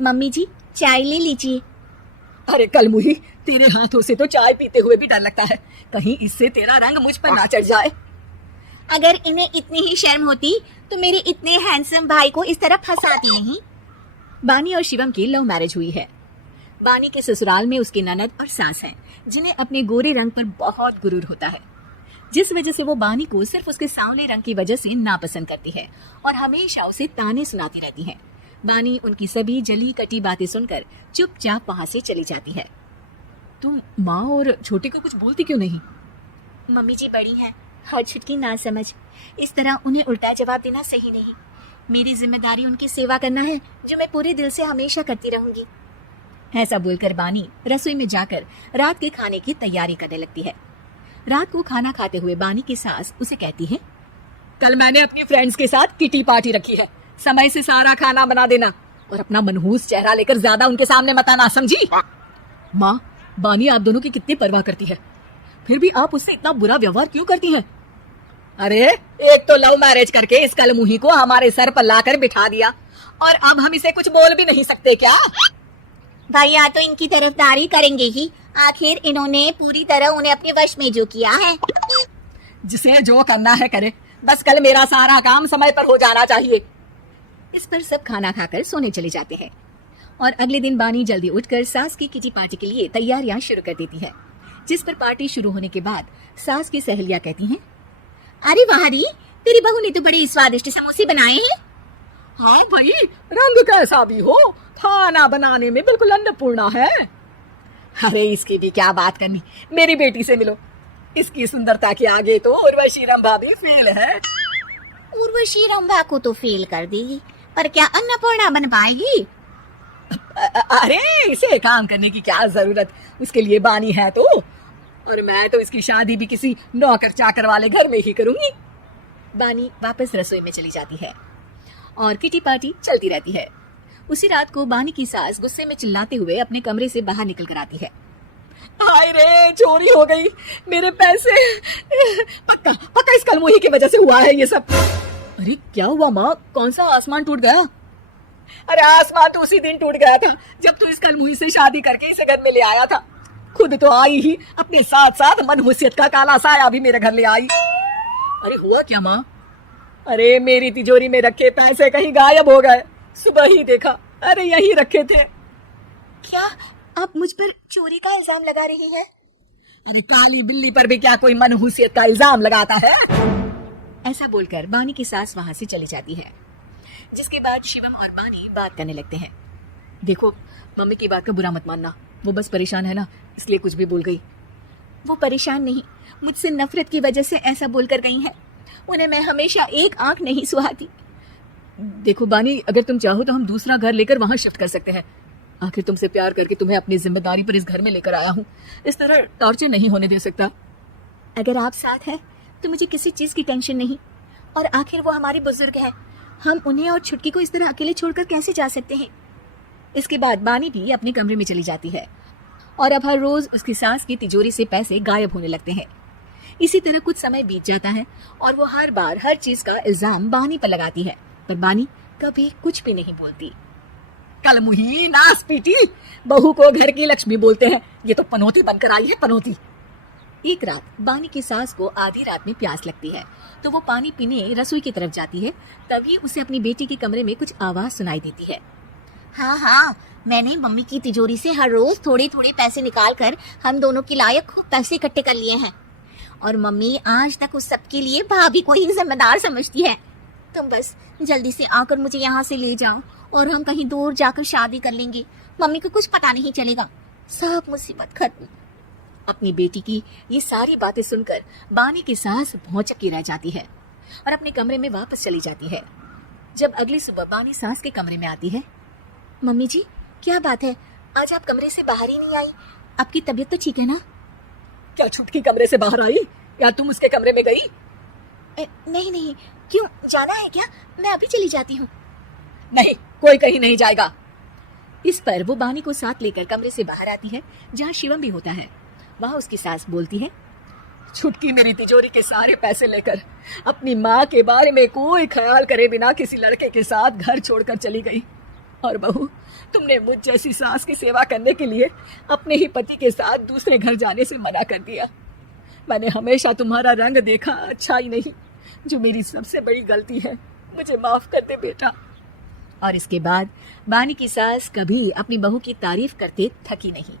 Mummy जी, चाय ले लीजिए। अरे कलमुही, तेरे हाथों से तो चाय पीते हुए भी डर लगता है, कहीं इससे तेरा रंग मुझ पर ना चढ़ जाए। अगर इन्हें इतनी ही शर्म होती तो मेरे इतने हैंडसम भाई को इस तरह फंसाती नहीं। बानी और शिवम की लव मैरिज हुई है। बानी के ससुराल में उसकी ननद और सास हैं, जिन्हें अपने गोरे रंग पर बहुत गुरूर होता है, जिस वजह से वो बानी को सिर्फ उसके सांवले रंग की वजह से नापसंद करती है और हमेशा उसे ताने सुनाती रहती है। बानी उनकी सभी जली कटी बातें सुनकर चुपचाप वहां से चली जाती है। तुम माँ और छोटे को कुछ बोलती क्यों नहीं? मम्मी जी बड़ी हैं, हर छुटकी ना समझ, इस तरह उन्हें उल्टा जवाब देना सही नहीं। मेरी जिम्मेदारी उनकी सेवा करना है, जो मैं पूरे दिल से हमेशा करती रहूंगी। ऐसा बोलकर बानी रसोई में जाकर रात के खाने की तैयारी करने लगती है। रात को खाना खाते हुए बानी की सास उसे कहती है, कल मैंने अपनी फ्रेंड्स के साथ किटी पार्टी रखी है, समय से सारा खाना बना देना और अपना मनहूस चेहरा लेकर ज्यादा उनके सामने मत आना, समझी? माँ, बानी आप दोनों की कितनी परवाह करती है, फिर भी आप उससे इतना बुरा व्यवहार क्यों करती हैं? अरे एक तो लव मैरिज करके इस कलमुही को हमारे सर पर लाकर बिठा दिया और अब हम इसे कुछ बोल भी नहीं सकते क्या? भैया तो इनकी तरफदारी करेंगे ही, आखिर इन्होंने पूरी तरह उन्हें अपने वश में जो किया है। जिसे जो करना है करे, बस कल मेरा सारा काम समय पर हो जाना चाहिए। इस पर सब खाना खाकर सोने चले जाते हैं और अगले दिन बानी जल्दी उठकर सास की किटी पार्टी के लिए तैयारियां शुरू कर देती है, जिस पर पार्टी शुरू होने के बाद सास की सहेलियां कहती हैं, अरे वाह री, तेरी बहू ने तो बड़े स्वादिष्ट समोसे बनाए हैं। हाँ भाई, रंग कैसा भी हो, खाना बनाने में बिल्कुल अन्नपूर्णा है। अरे इसकी भी क्या बात करनी, मेरी बेटी से मिलो, इसकी सुंदरता के आगे तो उर्वशी रंभा भी फेल है। उर्वशी रंभा को तो फेल कर देगी, पर क्या अन्नपूर्णा बन पाएगी? अरे इसे काम करने की क्या जरूरत, उसके लिए बानी है तो, और मैं तो इसकी शादी भी किसी नौकर चाकर वाले घर में ही करूंगी। बानी वापस रसोई में चली जाती है और किटी पार्टी चलती रहती है। उसी रात को बानी की सास गुस्से में चिल्लाते हुए अपने कमरे से बाहर निकल कर आती है। हाय रे, चोरी हो गई मेरे पैसे, पक्का पक्का इस कलमुही की वजह से हुआ है ये सब। अरे क्या हुआ माँ, कौन सा आसमान टूट गया? अरे आसमान तो उसी दिन टूट गया था जब तू इस कलमुही से शादी करके इसे घर में ले आया था। खुद तो आई ही, अपने साथ साथ मनहूसियत का काला साया भी मेरे घर ले आई। अरे हुआ क्या माँ? अरे मेरी तिजोरी में रखे पैसे कहीं गायब हो गए, सुबह ही देखा, अरे यही रखे थे। क्या आप मुझ पर चोरी का इल्जाम लगा रही है? अरे काली बिल्ली पर भी क्या कोई मनहूसियत का इल्जाम लगाता है? ऐसा बोलकर बानी की सास वहां से चली जाती है, जिसके बाद शिवम और बानी बात करने लगते हैं। देखो, मम्मी की बात का बुरा मत मानना, वो बस परेशान है ना, इसलिए कुछ भी बोल गई। वो परेशान नहीं, मुझसे नफरत की वजह से ऐसा बोलकर गई हैं। उन्हें मैं हमेशा एक आंख नहीं सुहाती। देखो बानी, अगर तुम चाहो तो हम दूसरा घर लेकर वहां शिफ्ट कर सकते हैं। आखिर तुमसे प्यार करके तुम्हें अपनी जिम्मेदारी पर इस घर में लेकर आया हूँ, इस तरह टॉर्चर नहीं होने दे सकता। अगर आप साथ हैं तो मुझे किसी चीज की टेंशन नहीं, और आखिर वो हमारे बुजुर्ग हैं, हम उन्हें और छुटकी को इस तरह अकेले छोड़कर कैसे जा सकते हैं? इसके बाद बानी भी अपने कमरे में चली जाती है और अब हर रोज उसकी सास की तिजोरी से पैसे गायब होने लगते हैं। इसी तरह कुछ समय बीत जाता है और वो हर बार हर चीज का इल्जाम बानी पर लगाती है, पर बानी कभी कुछ भी नहीं बोलती। कलमुही नास पीटी, बहू को घर की लक्ष्मी बोलते हैं, ये तो पनौती बनकर आई है, पनौती। एक रात बानी की सास को आधी रात में प्यास लगती है, तो वो पानी पीने रसोई की तरफ जाती है। तभी उसे अपनी बेटी के कमरे में कुछ आवाज सुनाई देती है। हाँ हाँ, मैंने मम्मी की तिजोरी से हर रोज थोड़े थोड़े पैसे निकाल कर हम दोनों के लायक खूब पैसे इकट्ठे कर लिए हैं, और मम्मी आज तक उस सब के लिए भाभी को ही जिम्मेदार समझती है। तुम बस जल्दी से आकर मुझे यहाँ से ले जाओ और हम कहीं दूर जाकर शादी कर लेंगे। मम्मी को कुछ पता नहीं चलेगा, सब मुसीबत खत्म। अपनी बेटी की ये सारी बातें सुनकर बानी की सास भौचक्की रह जाती है और अपने कमरे में वापस चली जाती है। जब अगली सुबह बानी सास के कमरे में आती है, मम्मी जी क्या बात है, आज आप कमरे से बाहर ही नहीं आई? आपकी तबीयत तो ठीक है ना? क्या छुटकी कमरे से बाहर आई या तुम उसके कमरे में गई? नहीं नहीं, क्यों, जाना है क्या? मैं अभी चली जाती हूँ। नहीं, कोई कहीं नहीं जाएगा। इस पर वो बानी को साथ लेकर कमरे से बाहर आती है, जहाँ शिवम भी होता है। वहाँ उसकी सास बोलती है, छुटकी मेरी तिजोरी के सारे पैसे लेकर अपनी माँ के बारे में कोई ख्याल करे बिना किसी लड़के के साथ घर छोड़कर चली गई, और बहू, तुमने मुझ जैसी सास की सेवा करने के लिए अपने ही पति के साथ दूसरे घर जाने से मना कर दिया। मैंने हमेशा तुम्हारा रंग देखा अच्छा ही नहीं, जो मेरी सबसे बड़ी गलती है। मुझे माफ कर दे बेटा। और इसके बाद बानी की सास कभी अपनी बहू की तारीफ करते थकी नहीं।